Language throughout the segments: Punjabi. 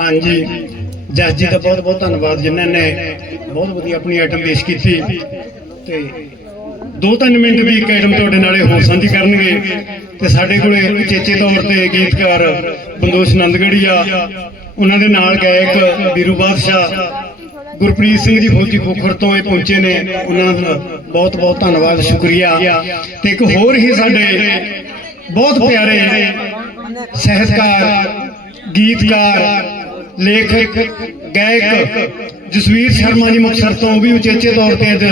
ਹਾਂਜੀ। ਜੱਜ ਜੀ ਦਾ ਬਹੁਤ ਬਹੁਤ ਧੰਨਵਾਦ, ਜਿਨ੍ਹਾਂ ਨੇ ਬਹੁਤ ਵਧੀਆ ਆਪਣੀ ਆਈਟਮ ਪੇਸ਼ ਕੀਤੀ। ਤੇ ਦੋ ਤਿੰਨ ਮਿੰਟ ਦੀ ਇੱਕ ਆਈਟਮ ਤੁਹਾਡੇ ਨਾਲੇ ਹੋਰ ਸਾਂਝੀ ਕਰਨਗੇ। ਤੇ ਸਾਡੇ ਕੋਲੇ ਉਚੇਚੇ ਤੌਰ ਤੇ ਗੀਤਕਾਰ ਬੰਦੋਸ਼ ਨੰਦਗੜੀਆ, ਉਹਨਾਂ ਦੇ ਨਾਲ ਗਾਇਕ ਵੀਰੂ ਬਾਦਸ਼ਾਹ, ਗੁਰਪ੍ਰੀਤ ਸਿੰਘ ਜੀ ਫੌਜੀ ਖੋਖਰ ਤੋਂ ਇਹ ਪਹੁੰਚੇ ਨੇ। ਉਹਨਾਂ ਦਾ ਬਹੁਤ ਬਹੁਤ ਧੰਨਵਾਦ, ਸ਼ੁਕਰੀਆ। ਤੇ ਇੱਕ ਹੋਰ ਹੀ ਸਾਡੇ ਬਹੁਤ ਪਿਆਰੇ ਸਹਿਤਕਾਰ, ਗੀਤਕਾਰ ਲੇਖਕ, ਗਾਇਕ ਜਸਵੀਰ ਸ਼ਰਮਾ ਜੀ ਮੁਕਤਸਰ ਤੋਂ ਵੀ ਉਚੇਚੇ ਤੌਰ ਤੇ ਅੱਜ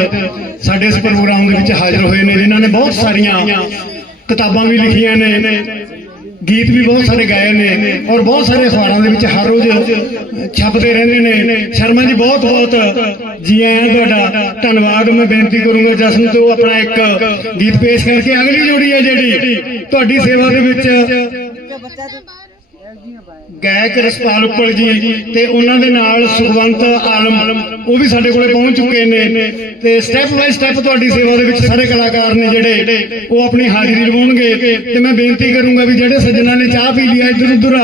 ਸਾਡੇ ਇਸ ਪ੍ਰੋਗਰਾਮ ਦੇ ਵਿੱਚ ਹਾਜ਼ਰ ਹੋਏ ਨੇ, ਜਿਨ੍ਹਾਂ ਨੇ ਬਹੁਤ ਸਾਰੀਆਂ ਕਿਤਾਬਾਂ ਵੀ ਲਿਖੀਆਂ ਨੇ, ਗੀਤ ਵੀ ਬਹੁਤ ਸਾਰੇ ਗਾਏ ਨੇ ਔਰ ਬਹੁਤ ਸਾਰੇ ਅਖਬਾਰਾਂ ਦੇ ਵਿੱਚ ਹਰ ਰੋਜ਼ ਛਪਦੇ ਰਹਿੰਦੇ ਨੇ। ਸ਼ਰਮਾ ਜੀ ਬਹੁਤ ਬਹੁਤ ਜੀ ਆਇਆਂ ਤੁਹਾਡਾ ਧੰਨਵਾਦ। ਮੈਂ ਬੇਨਤੀ ਕਰੂੰਗਾ ਜਸਨ ਤੋਂ ਆਪਣਾ ਇੱਕ ਗੀਤ ਪੇਸ਼ ਕਰਕੇ ਅਗਲੀ ਜੋੜੀ ਹੈ ਜਿਹੜੀ ਤੁਹਾਡੀ ਸੇਵਾ ਦੇ ਵਿੱਚ। ਗਾਇਕ ਰਸਪਾਲ ਉੱਪਲ ਜੀ ਤੇ ਉਹਨਾਂ ਦੇ ਨਾਲ ਸੁਖਵੰਤ ਆਲਮ, ਉਹ ਵੀ ਸਾਡੇ ਕੋਲੇ ਪਹੁੰਚ ਚੁੱਕੇ ਨੇ ਤੇ ਸਟੈਪ ਬਾਈ ਸਟੈਪ ਤੁਹਾਡੀ ਸੇਵਾ ਦੇ ਵਿੱਚ ਸਾਰੇ ਕਲਾਕਾਰ ਨੇ ਜਿਹੜੇ, ਉਹ ਆਪਣੀ ਹਾਜ਼ਰੀ ਲਵਾਉਣਗੇ ਤੇ ਮੈਂ ਬੇਨਤੀ ਕਰੂੰਗਾ ਵੀ ਜਿਹੜੇ ਸੱਜਣਾ ਨੇ ਚਾਹ ਪੀ ਲਿਆ ਇੱਧਰ ਉੱਧਰ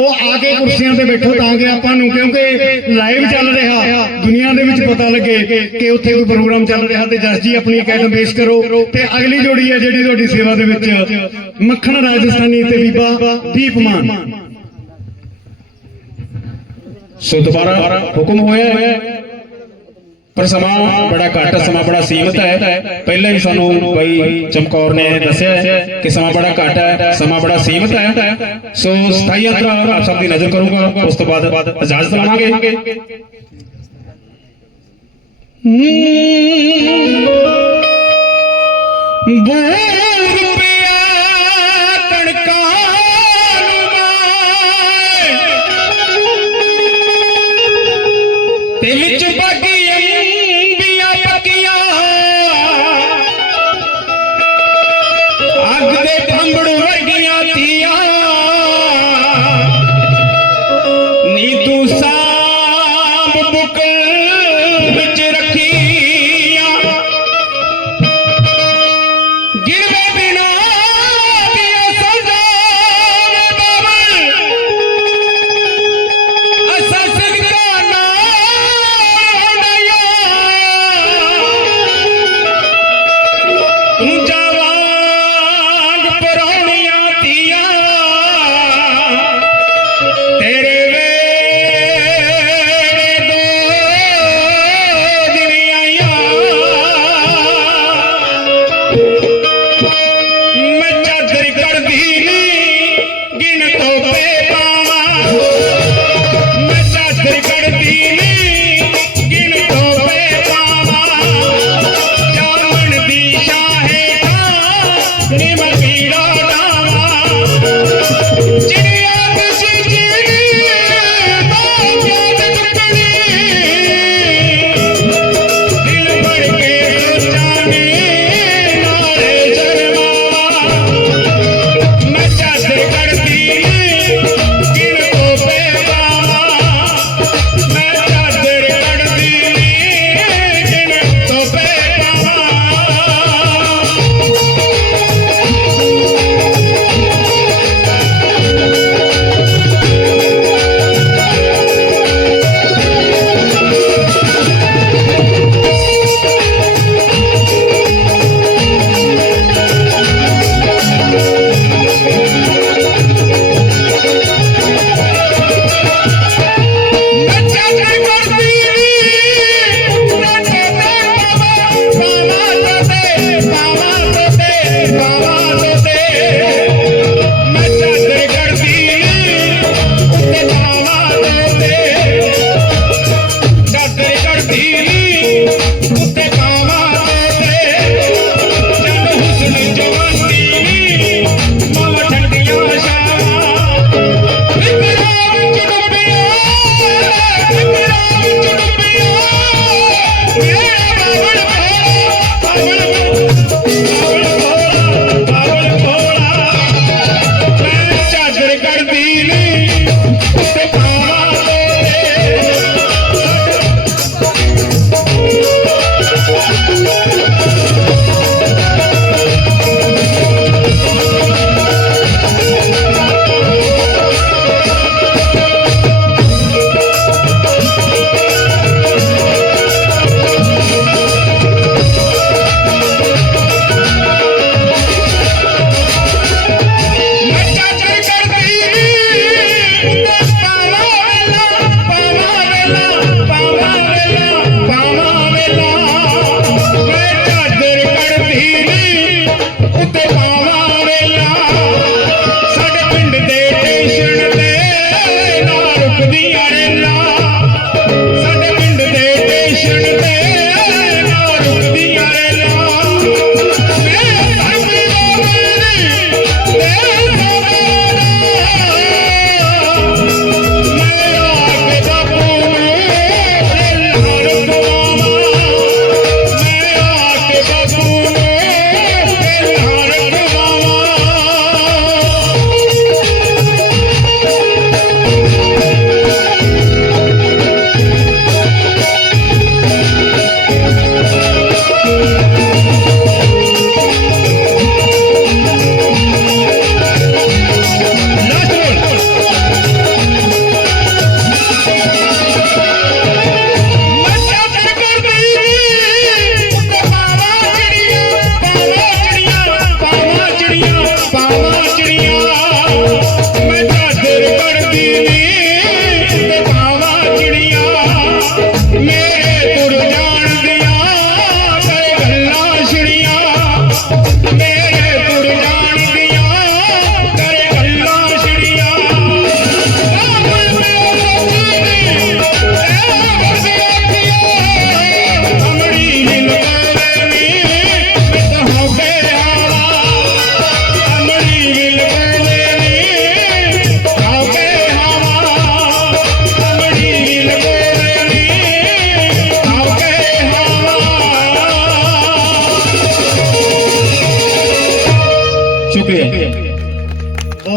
ਉਹ ਆ ਕੇ ਕੁਰਸੀਆਂ ਤੇ ਬੈਠੋ ਤਾਂ ਕਿ ਆਪਾਂ ਨੂੰ, ਕਿਉਂਕਿ ਲਾਈਵ ਚੱਲ ਰਿਹਾ, ਦੁਨੀਆ ਦੇ ਵਿੱਚ ਪਤਾ ਲੱਗੇ ਕਿ ਉੱਥੇ ਕੋਈ ਪ੍ਰੋਗਰਾਮ ਚੱਲ ਰਿਹਾ ਤੇ ਜਸ ਜੀ ਆਪਣੀ ਅਕੈਡਮ ਪੇਸ਼ ਕਰੋ ਤੇ ਅਗਲੀ ਜੋੜੀ ਹੈ ਜਿਹੜੀ ਤੁਹਾਡੀ ਸੇਵਾ ਦੇ ਵਿੱਚ ਮੱਖਣ ਰਾਜਸਥਾਨੀ ਤੇ ਬੀਬਾ ਦੀਪਮਾਨ ਸੋ ਦੁਬਾਰਾ ਹੁਕਮ ਹੋਇਆ ਹੈ। ਪਰ ਸਮਾਂ ਬੜਾ ਘੱਟ ਸਮਾਂ ਬੜਾ ਸੀਮਿਤ ਹੈ। ਪਹਿਲਾਂ ਹੀ ਸਾਨੂੰ ਬਾਈ ਚਮਕੌਰ ਨੇ ਦੱਸਿਆ ਕਿ ਸਮਾਂ ਬੜਾ ਘੱਟ ਹੈ, ਸਮਾਂ ਬੜਾ ਸੀਮਿਤ ਹੈ। ਸੋ ਸਥਾਈ ਅੰਤਰਾ ਆਪ ਸਭ ਦੀ ਨਜ਼ਰ ਕਰੂੰਗਾ, ਉਸ ਤੋਂ ਬਾਅਦ ਇਜਾਜ਼ਤ ਲਵਾਂਗੇ। ਬੂਰ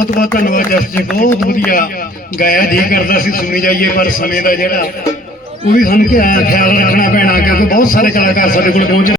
ਬਹੁਤ ਬਹੁਤ ਧੰਨਵਾਦ ਜਸ ਜੀ ਬਹੁਤ ਵਧੀਆ ਗਾਇਆ, ਜੀ ਕਰਦਾ ਸੀ, ਸੁਣੀ ਜਾਈਏ, ਪਰ ਸਮੇਂ ਦਾ ਜਿਹੜਾ ਉਹ ਵੀ ਸਾਨੂੰ ਖਿਆਲ ਰੱਖਣਾ ਪੈਣਾ, ਕਿਉਂਕਿ ਬਹੁਤ ਸਾਰੇ ਕਲਾਕਾਰ ਸਾਡੇ ਕੋਲ ਪਹੁੰਚ।